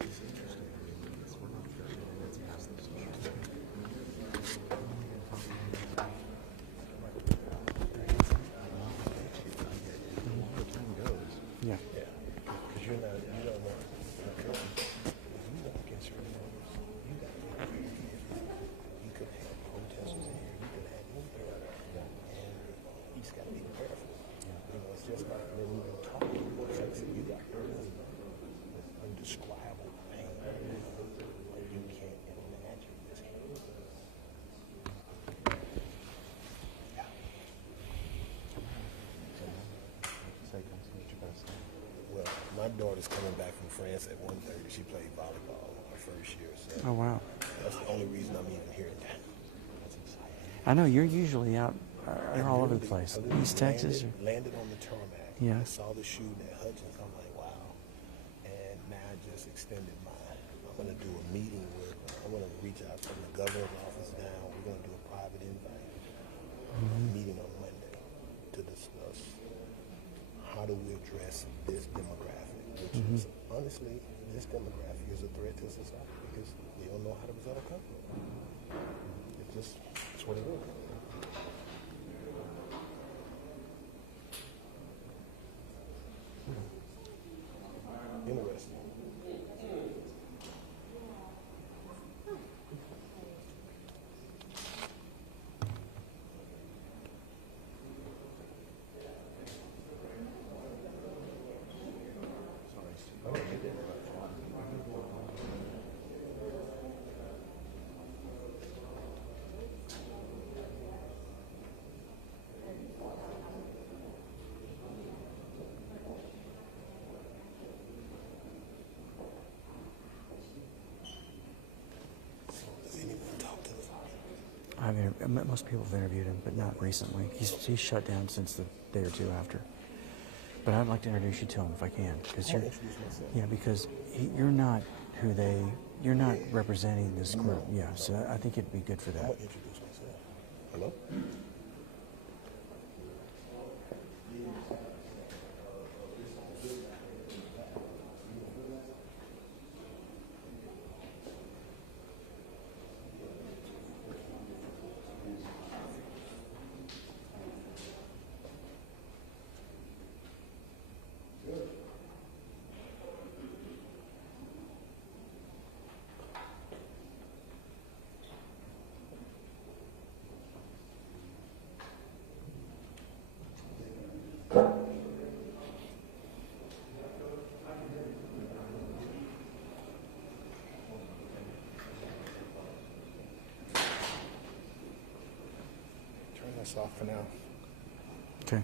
It's interesting. I mean, we're not 30 minutes past the social media. The longer time goes. Yeah. Yeah, because you don't want, you walk in certain areas, you got to be very careful. You could have protesters in here, you could have anything, and you just got to be careful. You know, it's just like when we were talking, you got undescribable pain, like you can't imagine this. Yeah. Well, my daughter's coming back from France at 1:30. She played volleyball her first year, so Oh, wow. that's the only reason I'm even here today. That's exciting. I know you're usually out. You're all over the place. I literally East Texas. landed on the tarmac. Yeah. I saw the shooting at Hutchins. I'm like, wow. And now I just extended mine. I'm going to do a meeting with, I'm going to reach out from the governor's office down. We're going to do a private invite meeting on Monday to discuss how do we address this demographic, which is, honestly, this demographic is a threat to society because they don't know how to resolve conflict. It's what it is. Interesting. Most people have interviewed him, but not recently. He's shut down since the day or two after. But I'd like to introduce you to him if I can, because you're not you're not representing this group. Yeah, so I think it'd be good for I'm that. going to introduce myself. Hello? Turn this off for now. Okay.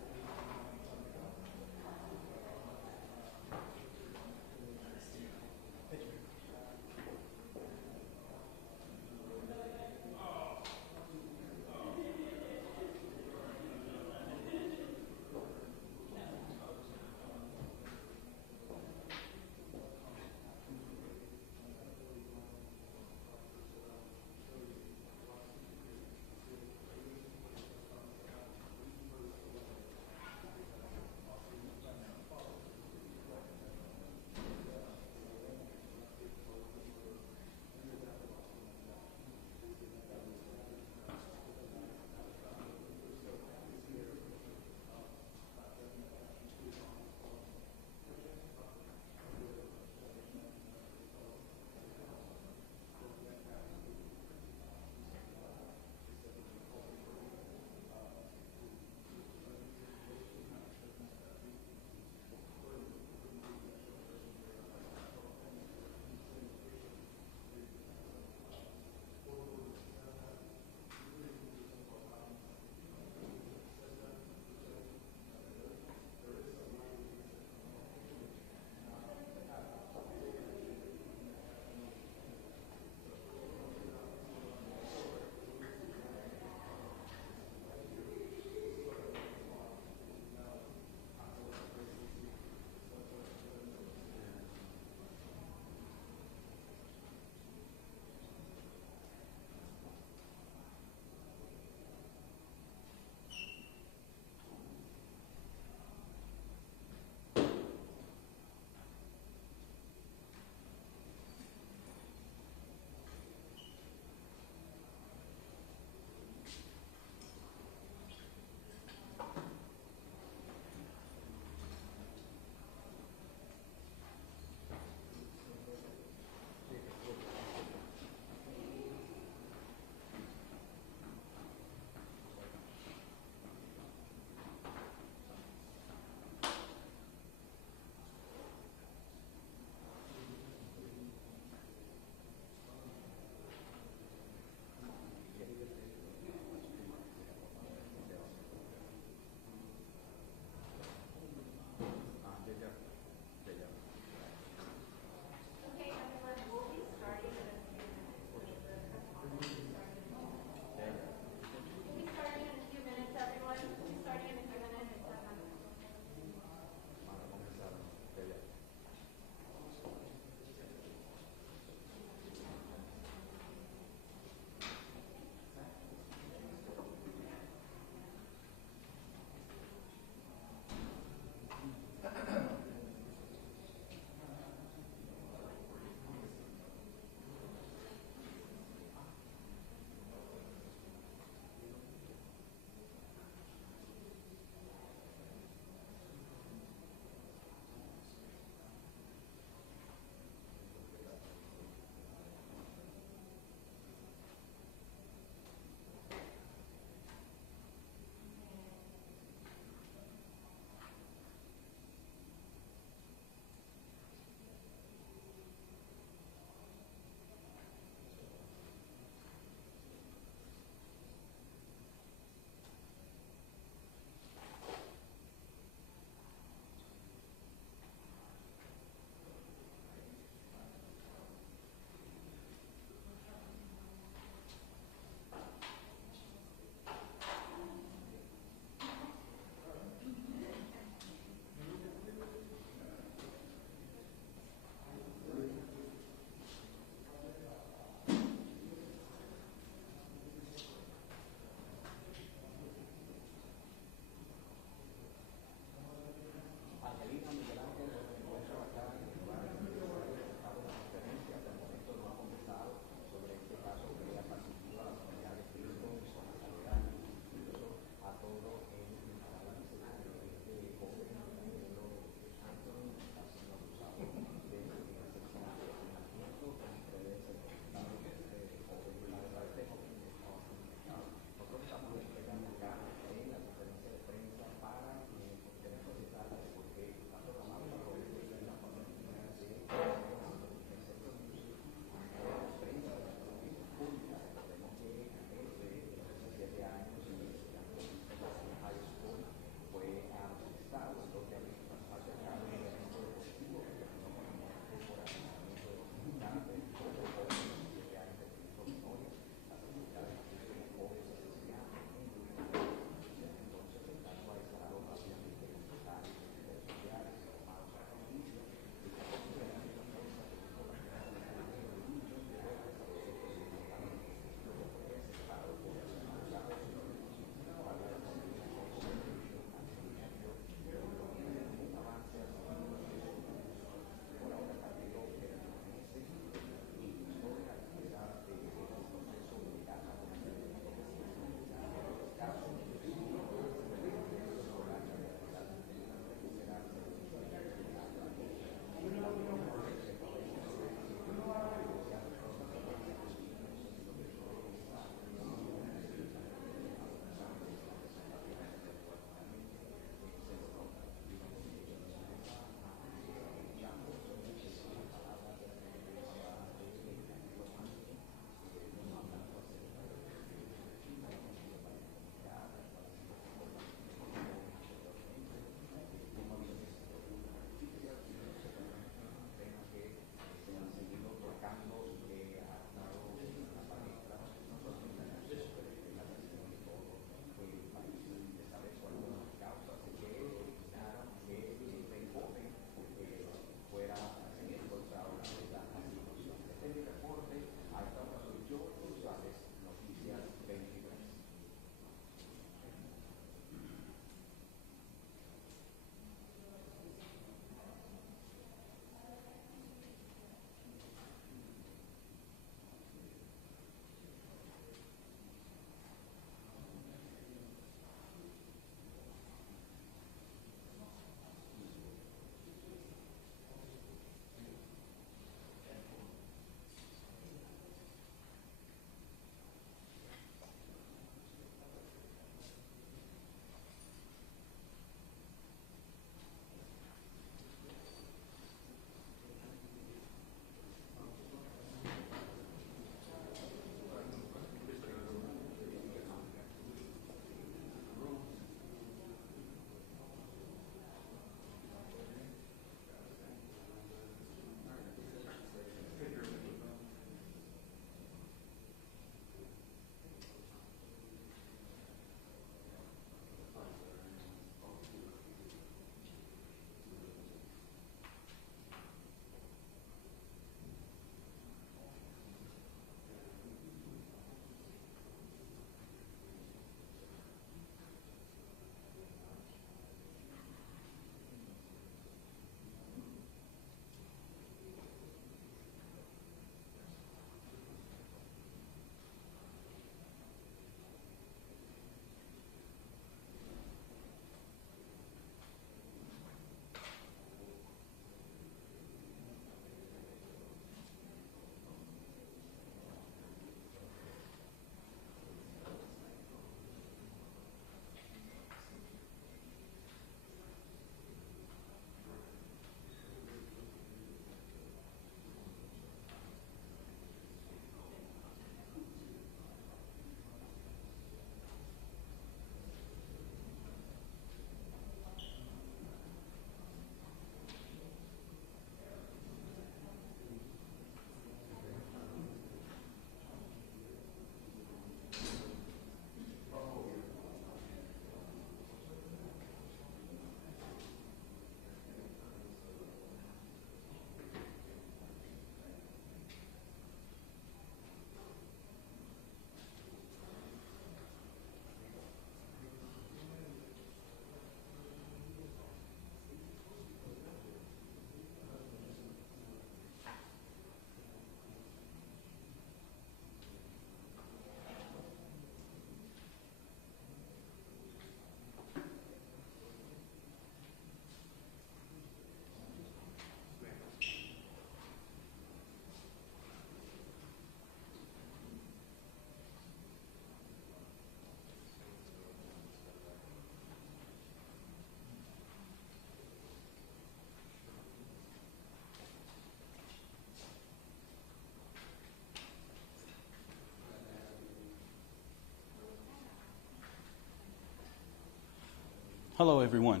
Hello, everyone.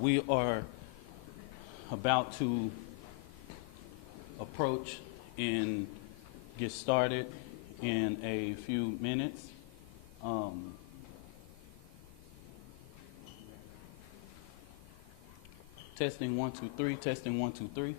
We are about to approach and get started in a few minutes. Testing 1 2 3. Testing 1 2 3.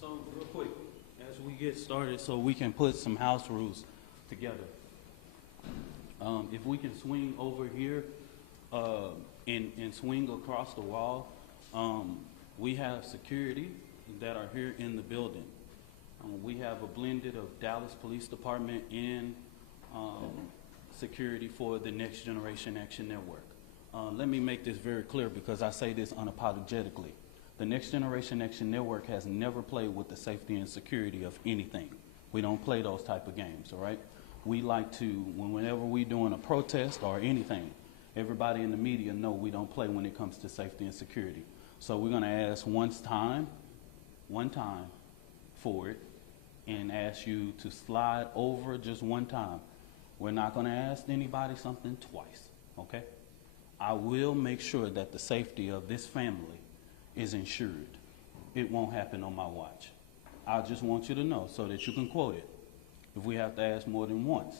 So real quick, as we get started, so we can put some house rules together. If we can swing over here and swing across the wall, we have security that are here in the building. We have a blended of Dallas Police Department and security for the Next Generation Action Network. Let me make this very clear because I say this unapologetically. The Next Generation Action Network has never played with the safety and security of anything. We don't play those type of games, all right? We like to, whenever we're doing a protest or anything, everybody in the media know we don't play when it comes to safety and security. So we're gonna ask one time for it, and ask you to slide over just one time. We're not gonna ask anybody something twice, okay? I will make sure that the safety of this family is ensured. It won't happen on my watch. I just want you to know so that you can quote it. If we have to ask more than once,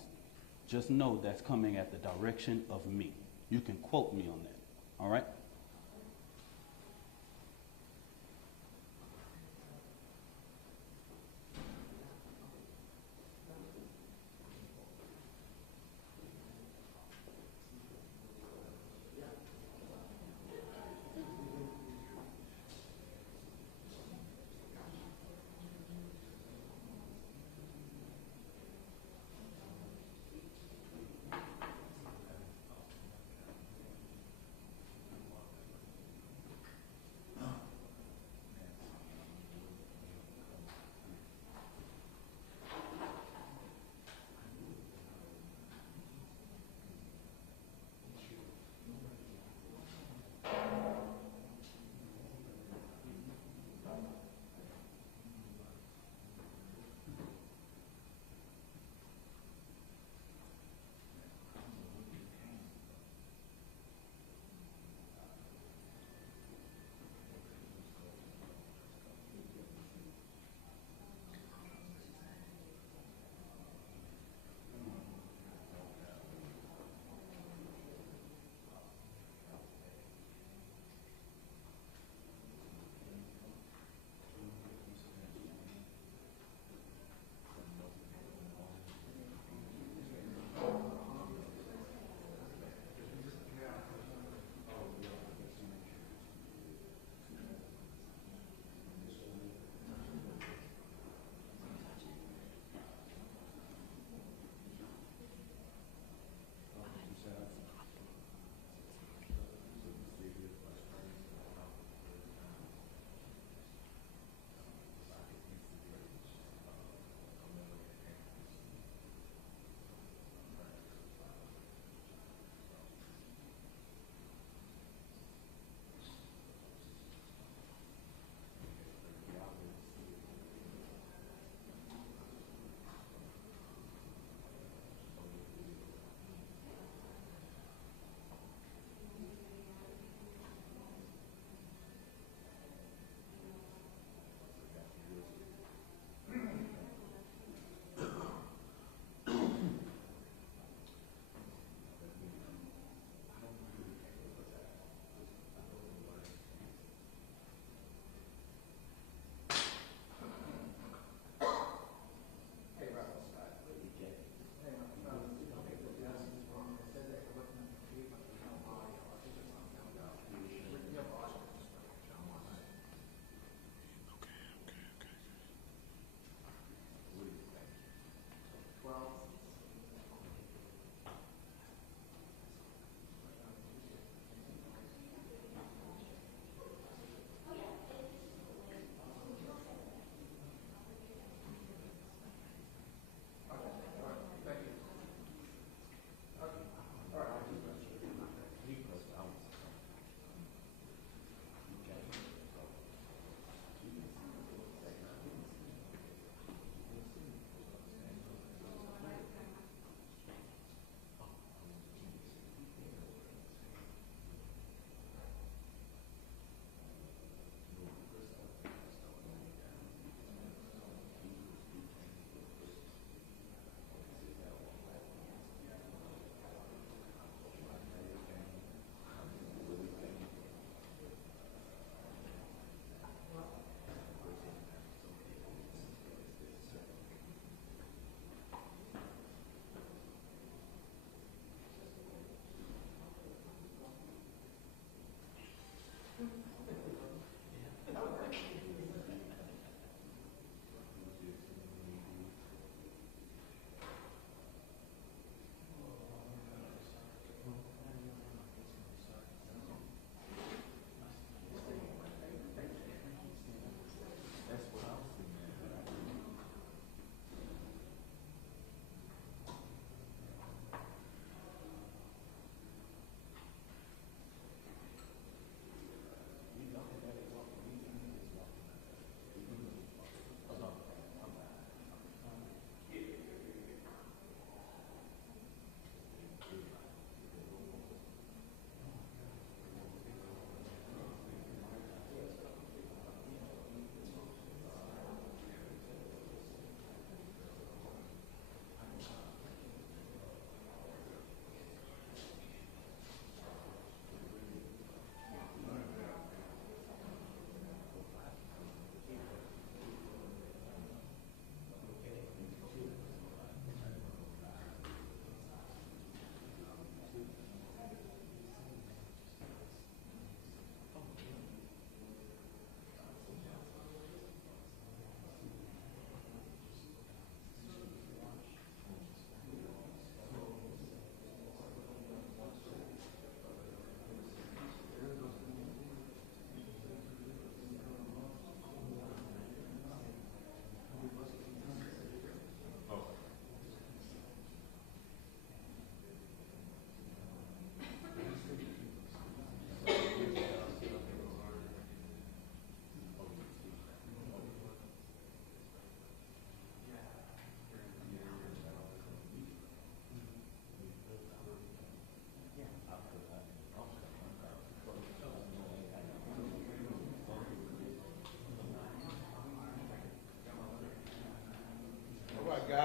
just know that's coming at the direction of me. You can quote me on that, all right?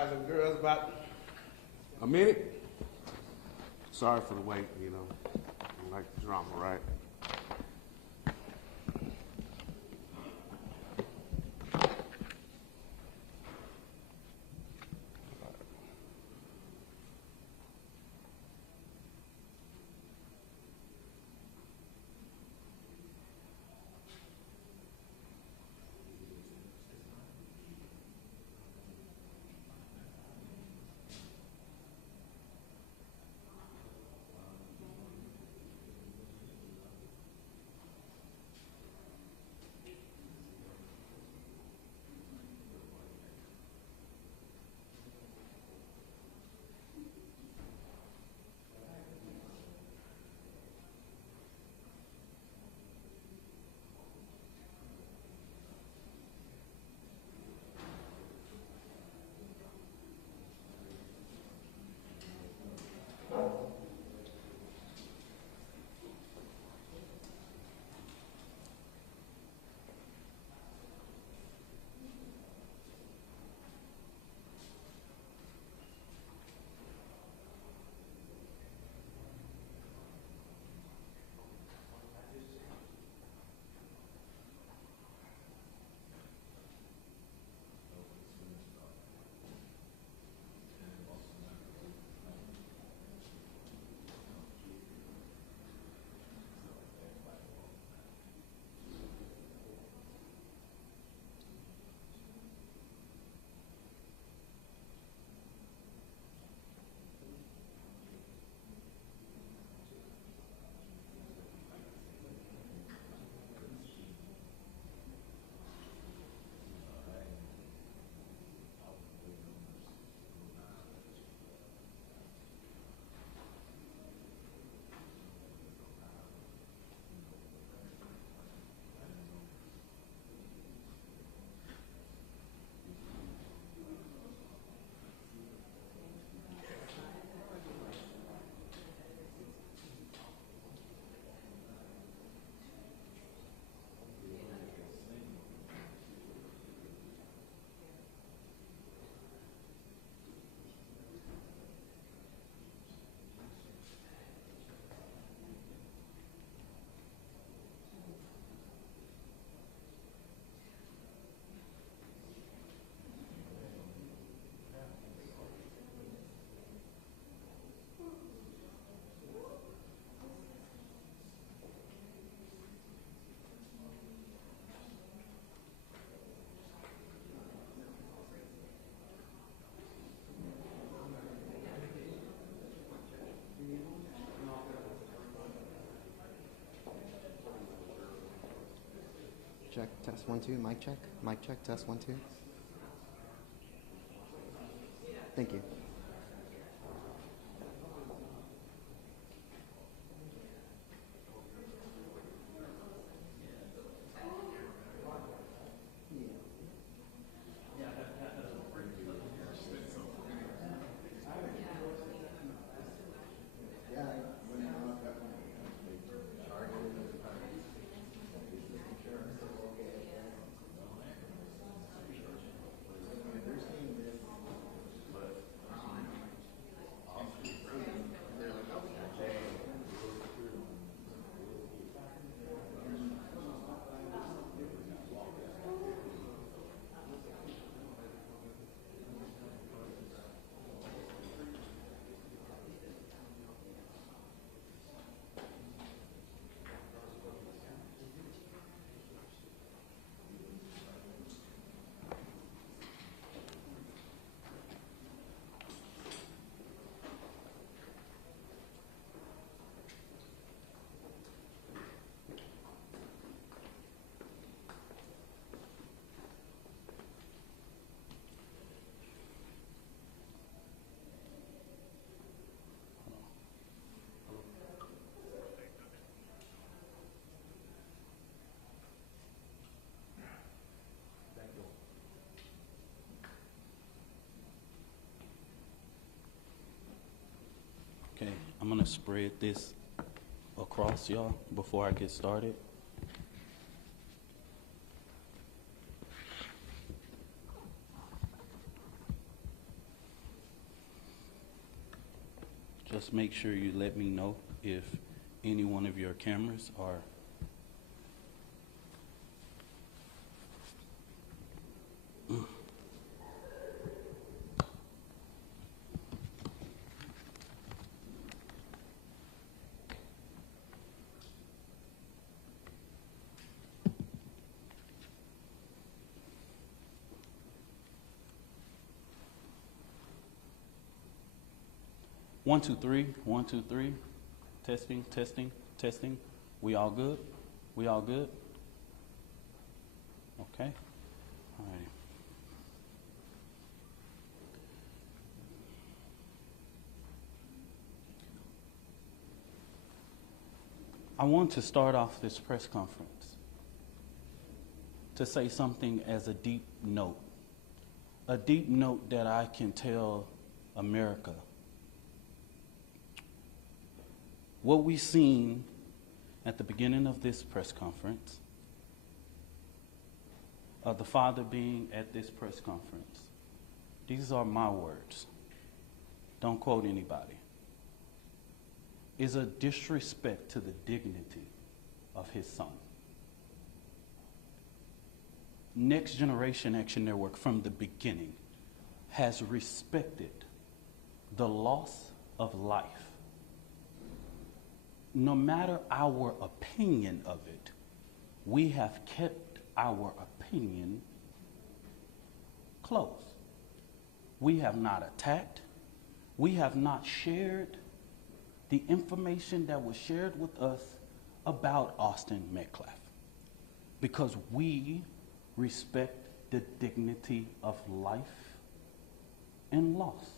guys and girls, about a minute. Sorry for the wait, you know. I like the drama, right? Check, test 1 2, mic check, test 1 2. Thank you. Okay, I'm gonna spread this across y'all before I get started. just make sure you let me know if any one of your cameras are. One, two, three. 1, 2, 3. Testing, testing, testing. We all good? We all good? Okay. All right. I want to start off this press conference to say something as a deep note that I can tell America. What we've seen at the beginning of this press conference, the father being at this press conference, these are my words, don't quote anybody, is a disrespect to the dignity of his son. Next Generation Action Network from the beginning has respected the loss of life. No matter our opinion of it, we have kept our opinion close. We have not attacked. We have not shared the information that was shared with us about Austin Metcalf, because we respect the dignity of life and loss.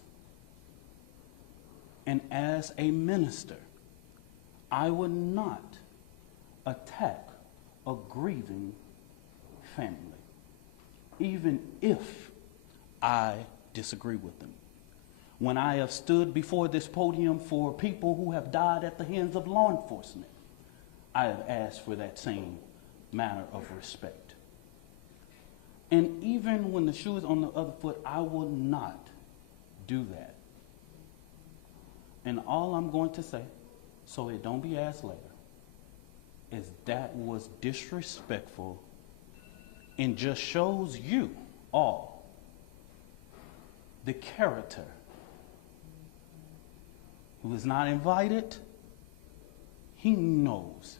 And as a minister, I would not attack a grieving family, even if I disagree with them. When I have stood before this podium for people who have died at the hands of law enforcement, I have asked for that same manner of respect. And even when the shoe is on the other foot, I will not do that. And all I'm going to say, so it don't be asked later, is that was disrespectful and just shows you all the character who is not invited. He knows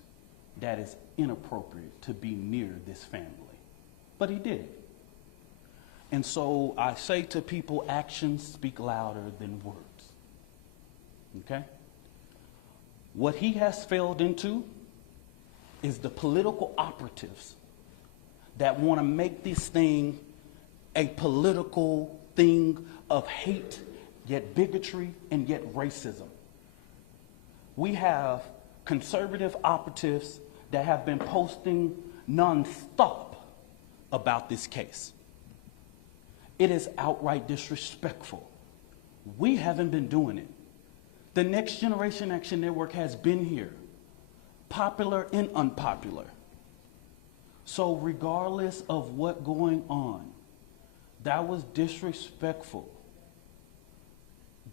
that it's inappropriate to be near this family, but he did it. And so I say to people, actions speak louder than words. Okay? What he has failed into is the political operatives that want to make this thing a political thing of hate, yet bigotry, and yet racism. We have conservative operatives that have been posting nonstop about this case. It is outright disrespectful. We haven't been doing it. The Next Generation Action Network has been here, popular and unpopular. So regardless of what's going on, that was disrespectful.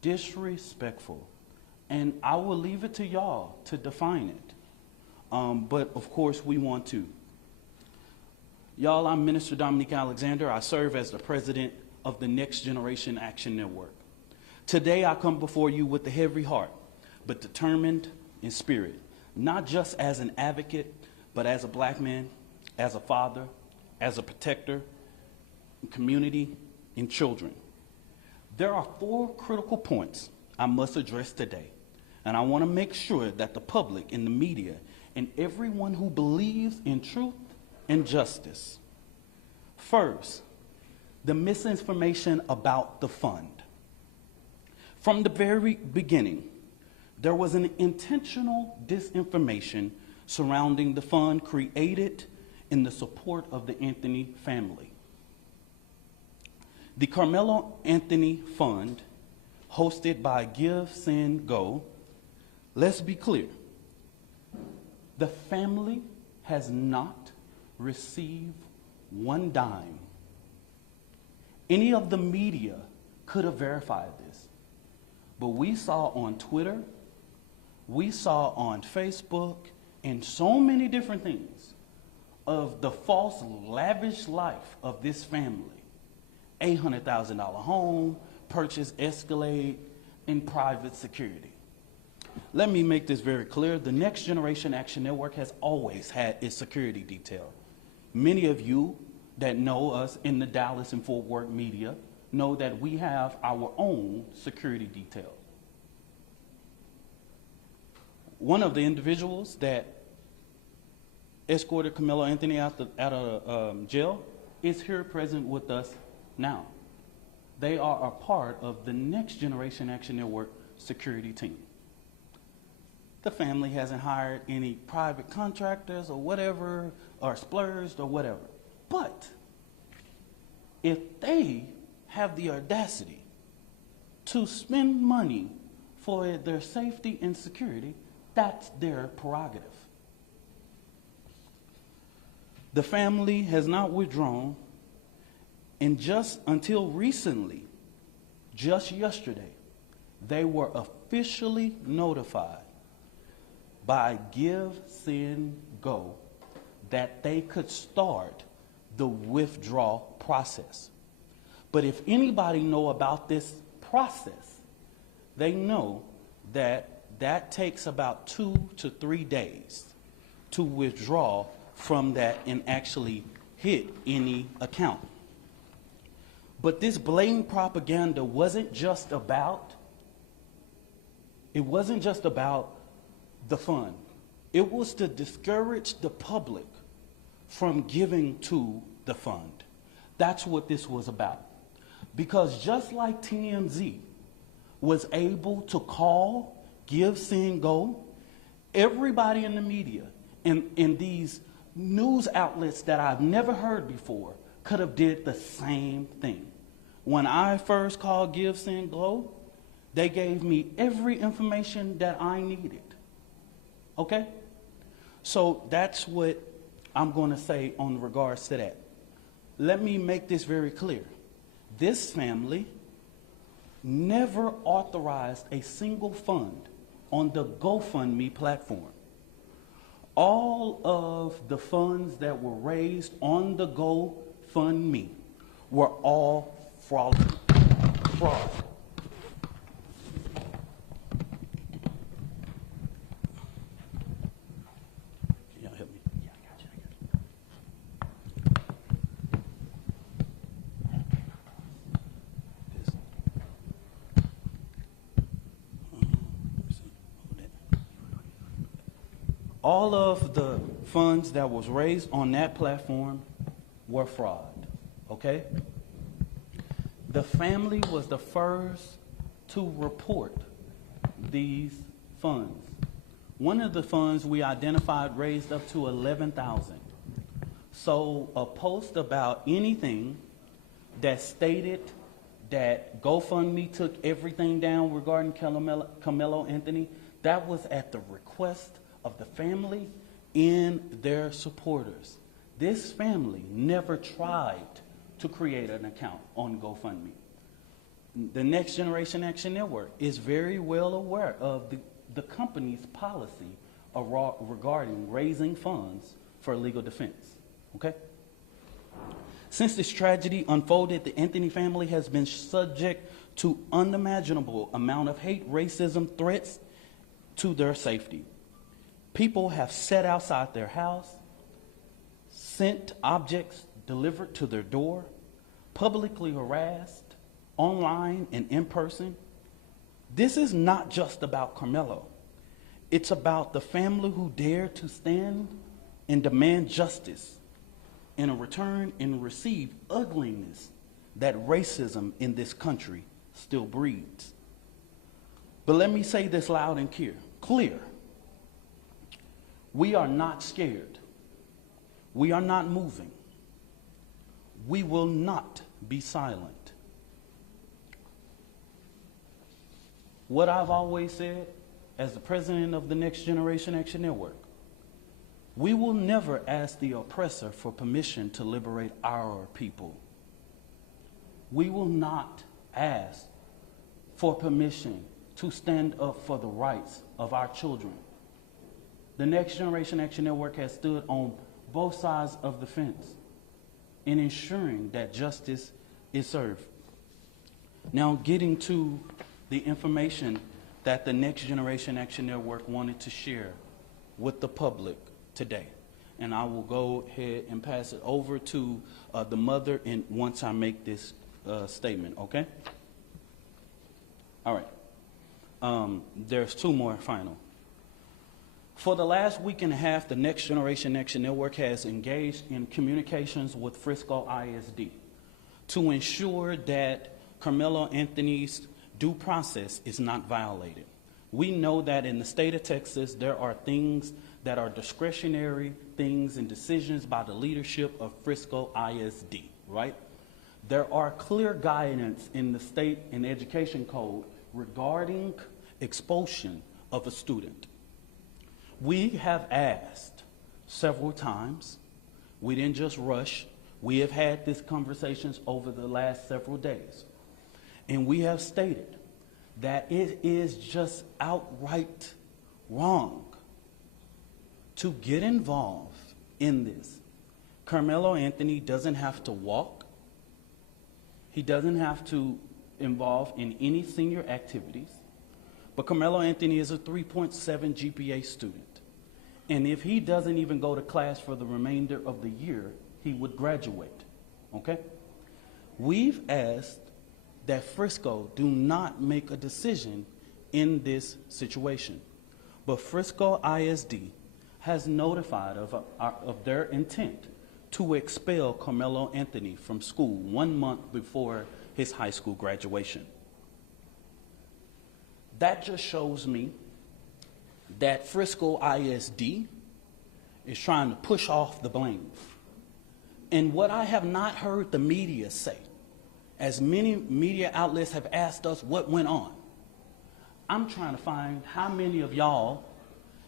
Disrespectful. And I will leave it to y'all to define it. But of course we want to. Y'all, I'm Minister Dominique Alexander. I serve as the president of the Next Generation Action Network. Today I come before you with a heavy heart, but determined in spirit, not just as an advocate, but as a black man, as a father, as a protector, community, and children. There are 4 critical points I must address today, and I want to make sure that the public and the media and everyone who believes in truth and justice. First, the misinformation about the fund. From the very beginning, there was an intentional disinformation surrounding the fund created in the support of the Anthony family. The Karmelo Anthony Fund, hosted by Give, Send, Go, let's be clear, the family has not received one dime. Any of the media could have verified this. But we saw on Twitter, we saw on Facebook, and so many different things of the false, lavish life of this family. $800,000 home, purchase Escalade, and private security. Let me make this very clear. The Next Generation Action Network has always had its security detail. Many of you that know us in the Dallas and Fort Worth media know that we have our own security detail. One of the individuals that escorted Karmelo Anthony out of jail is here present with us now. They are a part of the Next Generation Action Network security team. The family hasn't hired any private contractors or whatever, or splurged or whatever. But if they have the audacity to spend money for their safety and security, that's their prerogative. The family has not withdrawn, and just until recently, just yesterday, they were officially notified by Give, Send, Go that they could start the withdrawal process. But if anybody know about this process, they know that that takes about 2 to 3 days to withdraw from that and actually hit any account. But this blatant propaganda wasn't just about the fund. It was to discourage the public from giving to the fund. That's what this was about. Because just like TMZ was able to call, Give, Send, Go, everybody in the media and these news outlets that I've never heard before could have did the same thing. When I first called Give, Send, Go, they gave me every information that I needed. Okay? So that's what I'm going to say on regards to that. Let me make this very clear. This family never authorized a single fund on the GoFundMe platform. All of the funds that were raised on the GoFundMe were all fraudulent. Fraud. Can y'all help me? Yeah, I got you. All of the funds that was raised on that platform were fraud, okay? The family was the first to report these funds. One of the funds we identified raised up to $11,000. So a post about anything that stated that GoFundMe took everything down regarding Karmelo Anthony, that was at the request of the family and their supporters. This family never tried to create an account on GoFundMe. The Next Generation Action Network is very well aware of the company's policy regarding raising funds for legal defense. Okay? Since this tragedy unfolded, the Anthony family has been subject to unimaginable amount of hate, racism, threats to their safety. People have sat outside their house, sent objects delivered to their door, publicly harassed, online and in person. This is not just about Karmelo. It's about the family who dared to stand and demand justice in a return and receive ugliness that racism in this country still breeds. But let me say this loud and clear. We are not scared. We are not moving. We will not be silent. What I've always said as the president of the Next Generation Action Network, we will never ask the oppressor for permission to liberate our people. We will not ask for permission to stand up for the rights of our children. The Next Generation Action Network has stood on both sides of the fence in ensuring that justice is served. Now, getting to the information that the Next Generation Action Network wanted to share with the public today. And I will go ahead and pass it over to the mother and once I make this statement, okay? All right. There's two more final. For the last week and a half, the Next Generation Action Network has engaged in communications with Frisco ISD to ensure that Karmelo Anthony's due process is not violated. We know that in the state of Texas, there are things that are discretionary things and decisions by the leadership of Frisco ISD, right? There are clear guidance in the state and education code regarding expulsion of a student. We have asked several times. We didn't just rush. We have had these conversations over the last several days. And we have stated that it is just outright wrong to get involved in this. Karmelo Anthony doesn't have to walk. He doesn't have to involve in any senior activities. But Karmelo Anthony is a 3.7 GPA student. And if he doesn't even go to class for the remainder of the year, he would graduate, okay? We've asked that Frisco do not make a decision in this situation. But Frisco ISD has notified of their intent to expel Karmelo Anthony from school 1 month before his high school graduation. That just shows me that Frisco ISD is trying to push off the blame. And what I have not heard the media say, as many media outlets have asked us what went on, I'm trying to find how many of y'all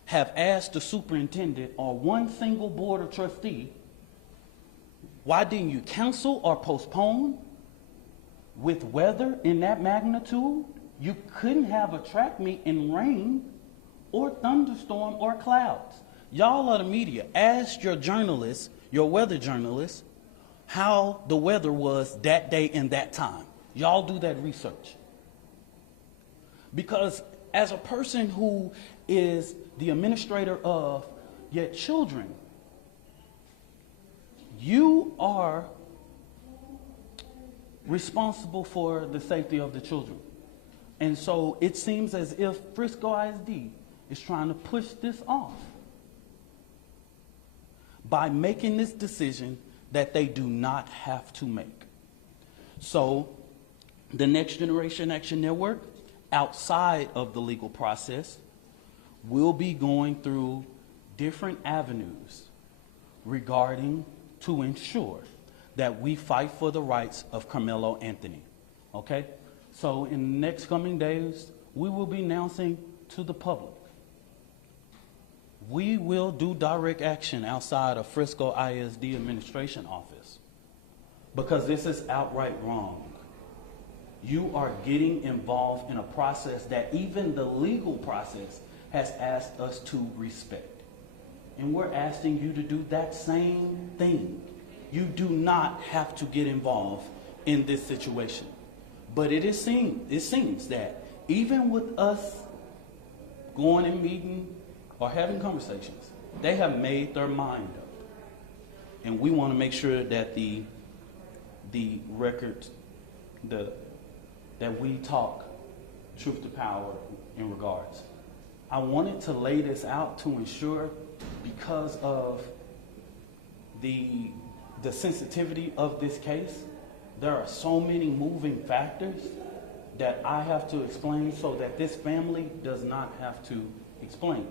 have asked the superintendent or one single board of trustee, why didn't you cancel or postpone? With weather in that magnitude, you couldn't have a track meet in rain or thunderstorm or clouds. Y'all are the media. Ask your journalists, your weather journalists, how the weather was that day and that time. Y'all do that research. Because as a person who is the administrator of your children, you are responsible for the safety of the children. And so it seems as if Frisco ISD is trying to push this off by making this decision that they do not have to make. So the Next Generation Action Network, outside of the legal process, will be going through different avenues regarding to ensure that we fight for the rights of Karmelo Anthony, okay? So in the next coming days, we will be announcing to the public. We will do direct action outside of Frisco ISD administration office because this is outright wrong. You are getting involved in a process that even the legal process has asked us to respect. And we're asking you to do that same thing. You do not have to get involved in this situation. But it seems that even with us going and meeting or having conversations, they have made their mind up. And we want to make sure that the record, that we talk truth to power in regards. I wanted to lay this out to ensure, because of the sensitivity of this case, there are so many moving factors that I have to explain so that this family does not have to explain.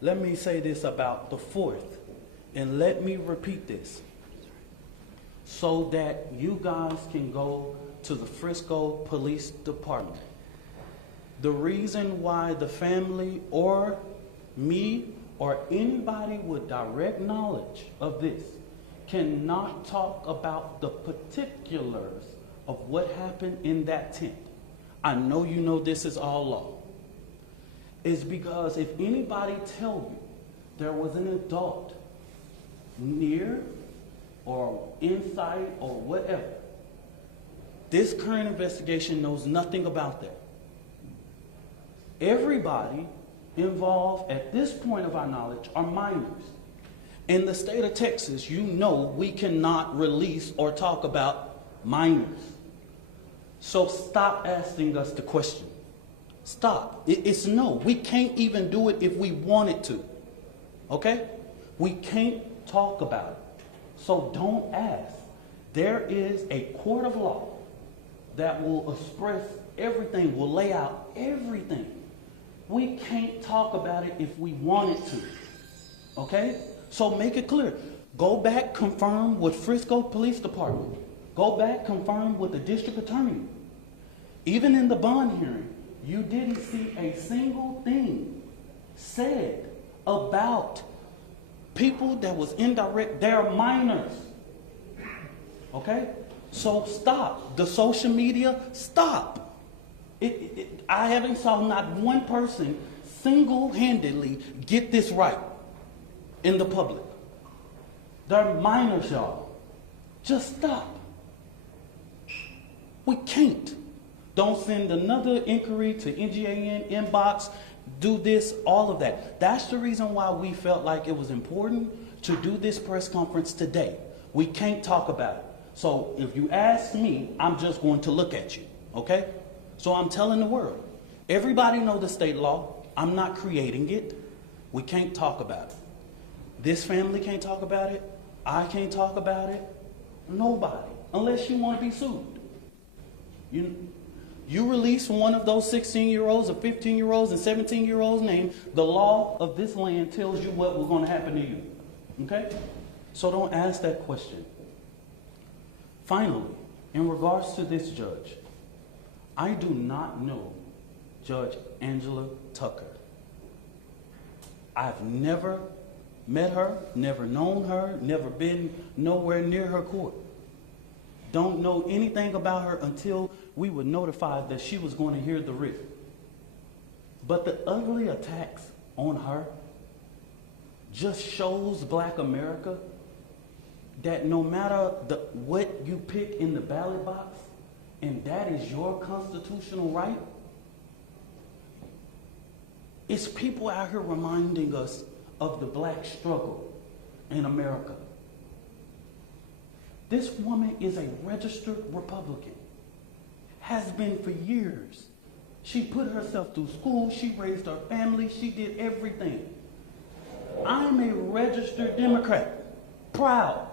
Let me say this about the 4th, and let me repeat this so that you guys can go to the Frisco Police Department. The reason why the family or me or anybody with direct knowledge of this cannot talk about the particulars of what happened in that tent. I know you know this is all law, is because if anybody tell you there was an adult near or inside or whatever, this current investigation knows nothing about that. Everybody involved at this point of our knowledge are minors. In the state of Texas, you know we cannot release or talk about minors. So stop asking us the question. Stop. It's no. We can't even do it if we wanted to. Okay? We can't talk about it. So don't ask. There is a court of law that will express everything, will lay out everything. We can't talk about it if we wanted to. Okay? So make it clear. Go back, confirm with Frisco Police Department. Go back, confirm with the district attorney. Even in the bond hearing, you didn't see a single thing said about people that was indirect. They're minors. Okay? So stop. The social media, stop. I haven't saw not one person single-handedly get this right in the public. They're minors, y'all. Just stop. We can't. Don't send another inquiry to NGAN, inbox, do this, all of that. That's the reason why we felt like it was important to do this press conference today. We can't talk about it. So if you ask me, I'm just going to look at you, okay? So I'm telling the world. Everybody know the state law. I'm not creating it. We can't talk about it. This family can't talk about it. I can't talk about it. Nobody, unless you want to be sued. You release one of those 16-year-olds or 15-year-olds and 17-year-olds' name, the law of this land tells you what was going to happen to you. Okay? So don't ask that question. Finally, in regards to this judge, I do not know Judge Angela Tucker. I've never met her, never known her, never been nowhere near her court. Don't know anything about her until we were notified that she was going to hear the writ. But the ugly attacks on her just shows Black America that no matter what you pick in the ballot box, and that is your constitutional right, it's people out here reminding us of the Black struggle in America. This woman is a registered Republican, has been for years. She put herself through school, she raised her family, she did everything. I'm a registered Democrat, proud.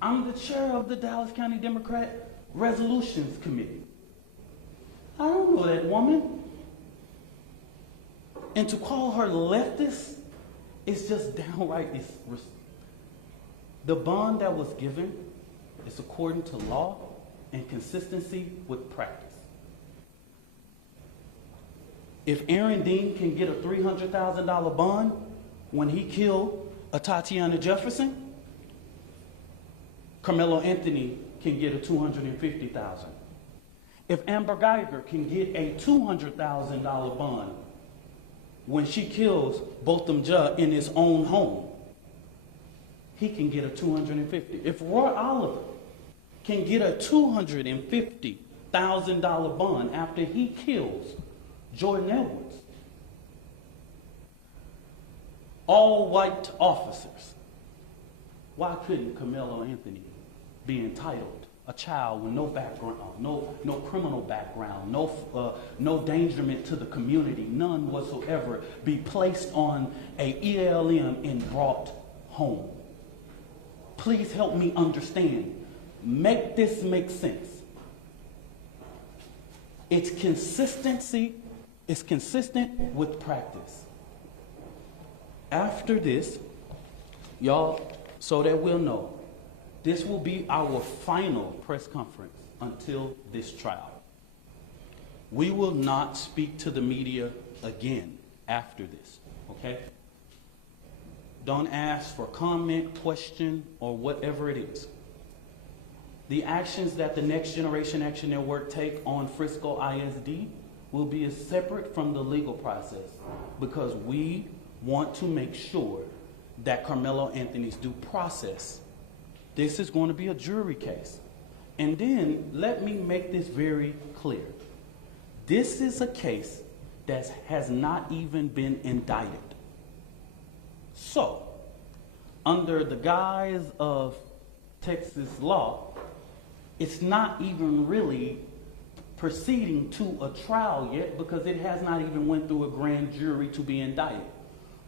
I'm the chair of the Dallas County Democrat Resolutions Committee. I don't know that woman. And to call her leftist is just downright disrespectful. The bond that was given is according to law and consistency with practice. If Aaron Dean can get a $300,000 bond when he killed a Tatiana Jefferson, Karmelo Anthony can get a $250,000. If Amber Geiger can get a $200,000 bond when she kills Botham Judge in his own home, he can get a $250,000. If Roy Oliver can get a $250,000 bond after he kills Jordan Edwards, all white officers, why couldn't Karmelo Anthony be entitled? A child with no background, no criminal background, no endangerment to the community, none whatsoever, be placed on a ELM and brought home. Please help me understand. Make this make sense. It's consistency. It's consistent with practice. After this, y'all, so that we'll know, this will be our final press conference until this trial. We will not speak to the media again after this, okay? Don't ask for comment, question, or whatever it is. The actions that the Next Generation Action Network take on Frisco ISD will be separate from the legal process because we want to make sure that Karmelo Anthony's due process. This is going to be a jury case. And then let me make this very clear. This is a case that has not even been indicted. So, under the guise of Texas law, it's not even really proceeding to a trial yet because it has not even went through a grand jury to be indicted.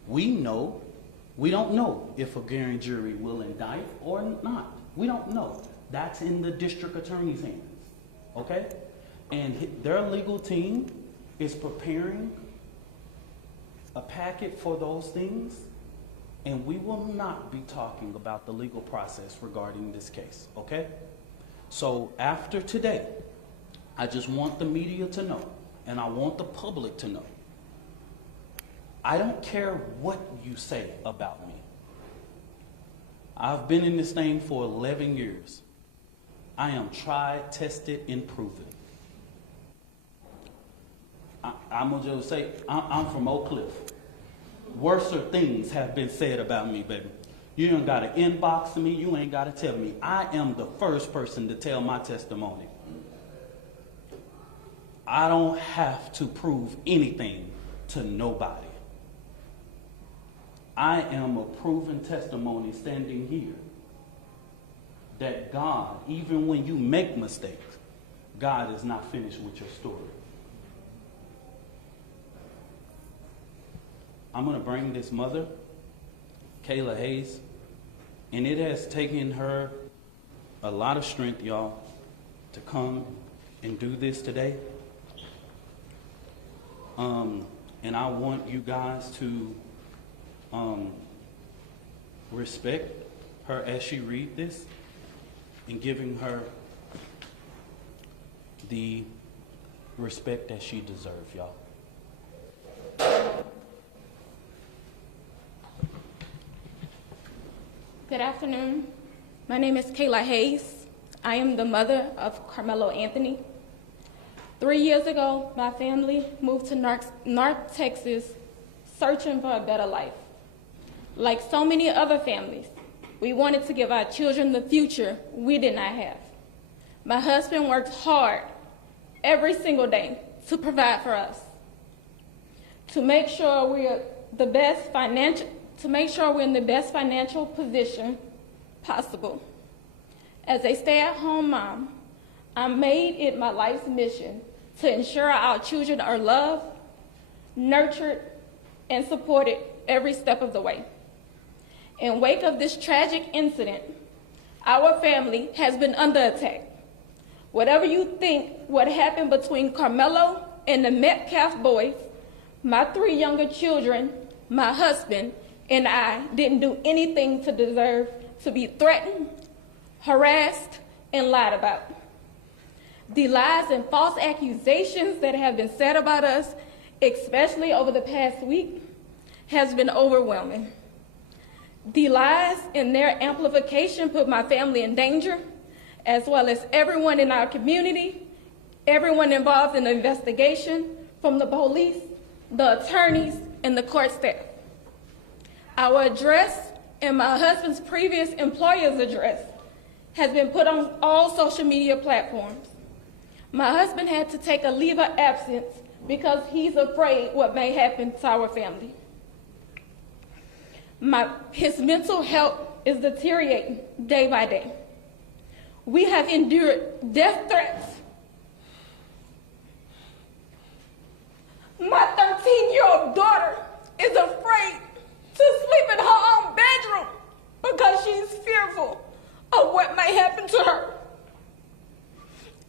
We don't know if a grand jury will indict or not. We don't know. That's in the district attorney's hands, okay? And their legal team is preparing a packet for those things, and we will not be talking about the legal process regarding this case, okay? So after today, I just want the media to know, and I want the public to know. I don't care what you say about me. I've been in this thing for 11 years. I am tried, tested, and proven. I'm gonna just say, I'm from Oak Cliff. Worser things have been said about me, baby. You ain't gotta inbox me, you ain't gotta tell me. I am the first person to tell my testimony. I don't have to prove anything to nobody. I am a proven testimony standing here that God, even when you make mistakes, God is not finished with your story. I'm going to bring this mother, Kayla Hayes, and it has taken her a lot of strength, y'all, to come and do this today. And I want you guys to respect her as she read this and giving her the respect that she deserves, y'all. Good afternoon. My name is Kayla Hayes. I am the mother of Karmelo Anthony. 3 years ago, my family moved to North Texas searching for a better life. Like so many other families, we wanted to give our children the future we did not have. My husband worked hard every single day to provide for us, to make sure we're in the best financial position possible. As a stay-at-home mom, I made it my life's mission to ensure our children are loved, nurtured, and supported every step of the way. In wake of this tragic incident, our family has been under attack. Whatever you think what happened between Karmelo and the Metcalf boys, my 3 younger children, my husband, and I didn't do anything to deserve to be threatened, harassed, and lied about. The lies and false accusations that have been said about us, especially over the past week, has been overwhelming. The lies and their amplification put my family in danger, as well as everyone in our community, everyone involved in the investigation, from the police, the attorneys, and the court staff. Our address and my husband's previous employer's address has been put on all social media platforms. My husband had to take a leave of absence because he's afraid what may happen to our family. His mental health is deteriorating day by day. We have endured death threats. My 13-year-old daughter is afraid to sleep in her own bedroom because she's fearful of what may happen to her.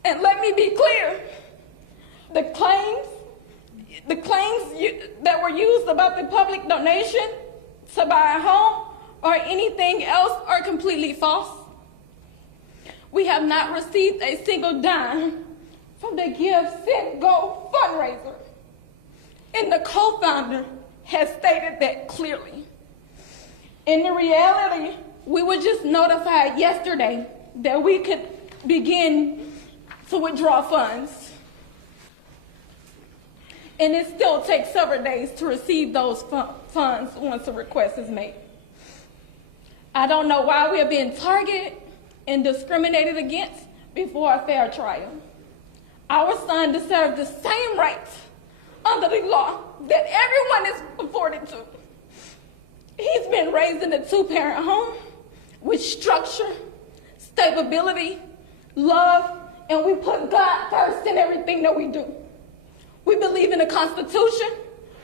And let me be clear, the claims that were used about the public donation to buy a home or anything else are completely false. We have not received a single dime from the Give, Send, Go fundraiser. And the co-founder has stated that clearly. In the reality, we were just notified yesterday that we could begin to withdraw funds. And it still takes several days to receive those funds once a request is made. I don't know why we are being targeted and discriminated against before a fair trial. Our son deserves the same rights under the law that everyone is afforded to. He's been raised in a two-parent home with structure, stability, love, and we put God first in everything that we do. We believe in the Constitution,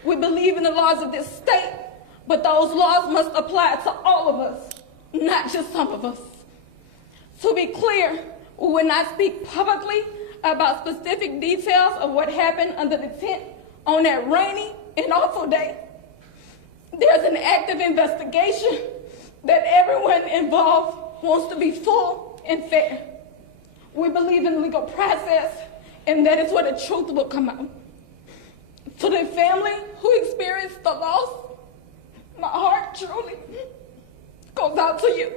we believe in the laws of this state, but those laws must apply to all of us, not just some of us. To be clear, we will not speak publicly about specific details of what happened under the tent on that rainy and awful day. There's an active investigation that everyone involved wants to be full and fair. We believe in the legal process, and that is where the truth will come out. To the family who experienced the loss, my heart truly goes out to you.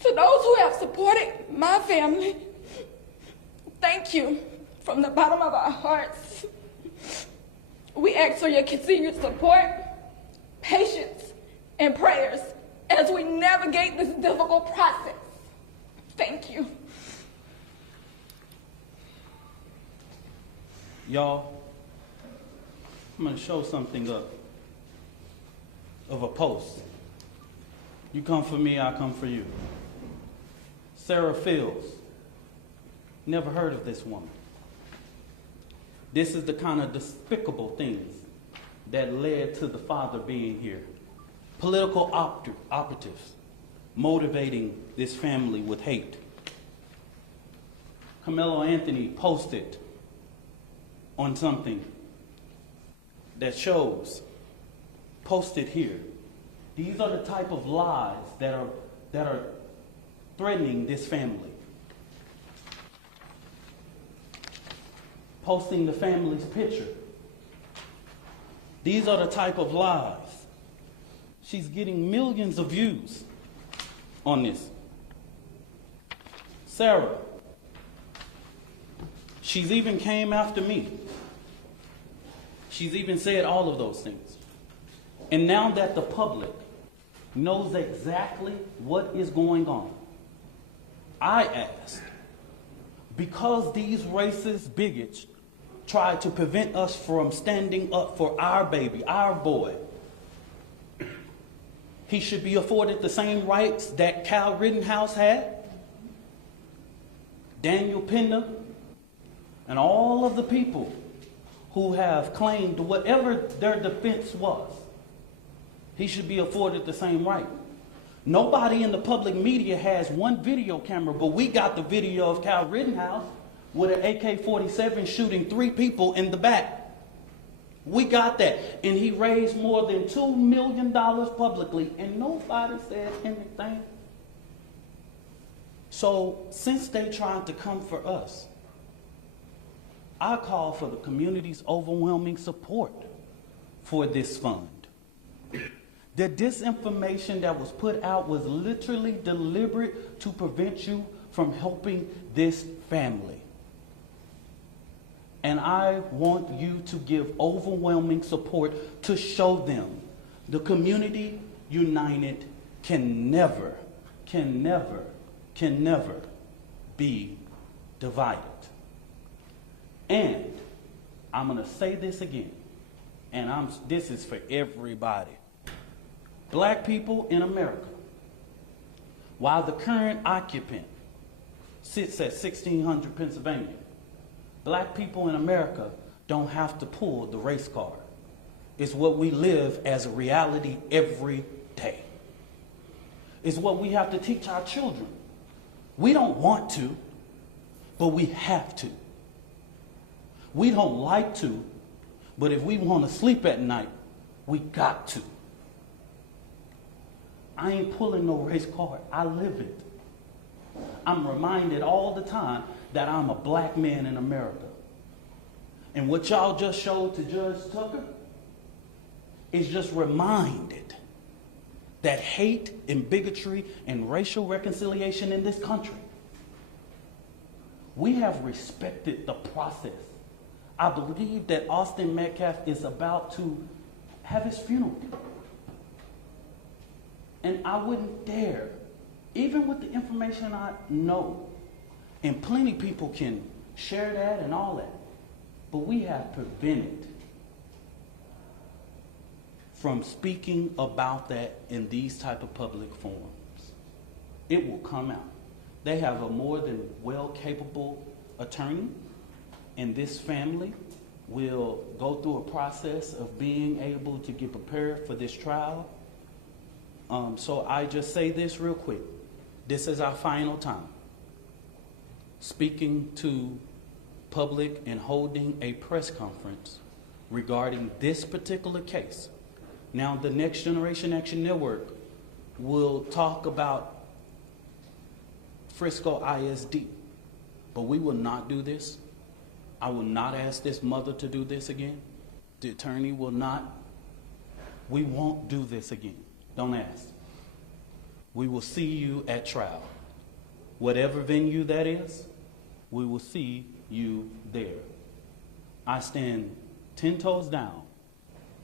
To those who have supported my family, thank you from the bottom of our hearts. We ask for your continued support, patience, and prayers as we navigate this difficult process. Thank you. Y'all, I'm going to show something up of a post. You come for me, I come for you. Sarah Fields. Never heard of this woman. This is the kind of despicable things that led to the father being here. Political operatives motivating this family with hate. Karmelo Anthony posted on something that shows, posted here. These are the type of lies that are threatening this family. Posting the family's picture. These are the type of lies. She's getting millions of views on this. Sarah, she's even came after me. She's even said all of those things. And now that the public knows exactly what is going on, I asked, because these racist bigots tried to prevent us from standing up for our baby, our boy, he should be afforded the same rights that Kyle Rittenhouse had, Daniel Pena, and all of the people who have claimed whatever their defense was. He should be afforded the same right. Nobody in the public media has one video camera, but we got the video of Kyle Rittenhouse with an AK-47 shooting 3 people in the back. We got that. And he raised more than $2 million publicly, and nobody said anything. So since they tried to come for us, I call for the community's overwhelming support for this fund. The disinformation that was put out was literally deliberate to prevent you from helping this family. And I want you to give overwhelming support to show them the community united can never be divided. And I'm going to say this again, and this is for everybody. Black people in America, while the current occupant sits at 1600 Pennsylvania, black people in America don't have to pull the race card. It's what we live as a reality every day. It's what we have to teach our children. We don't want to, but we have to. We don't like to, but if we want to sleep at night, we got to. I ain't pulling no race card. I live it. I'm reminded all the time that I'm a black man in America. And what y'all just showed to Judge Tucker is just reminded that hate and bigotry and racial reconciliation in this country. We have respected the process. I believe that Austin Metcalf is about to have his funeral. And I wouldn't dare, even with the information I know, and plenty of people can share that and all that, but we have prevented from speaking about that in these type of public forums. It will come out. They have a more than well-capable attorney, and this family will go through a process of being able to get prepared for this trial. So I just say this real quick. This is our final time speaking to public and holding a press conference regarding this particular case. Now, the Next Generation Action Network will talk about Frisco ISD, but we will not do this. I will not ask this mother to do this again. The attorney will not. We won't do this again. Don't ask. We will see you at trial. Whatever venue that is, we will see you there. I stand 10 toes down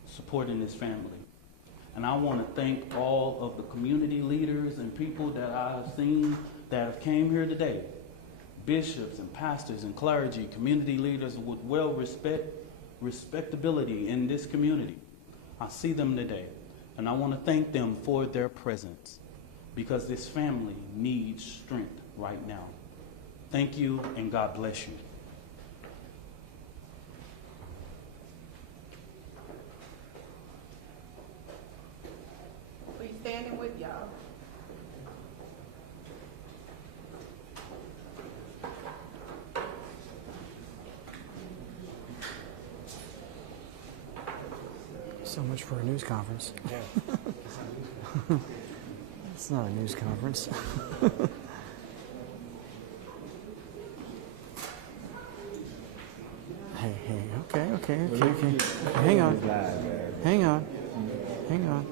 supporting this family. And I want to thank all of the community leaders and people that I've seen that have came here today. Bishops and pastors and clergy, community leaders with respectability in this community. I see them today. And I want to thank them for their presence because this family needs strength right now. Thank you and God bless you. Please standing with y'all. So much for a news conference. Yeah. It's not a news conference. Hey, okay. Hang on. Hang on.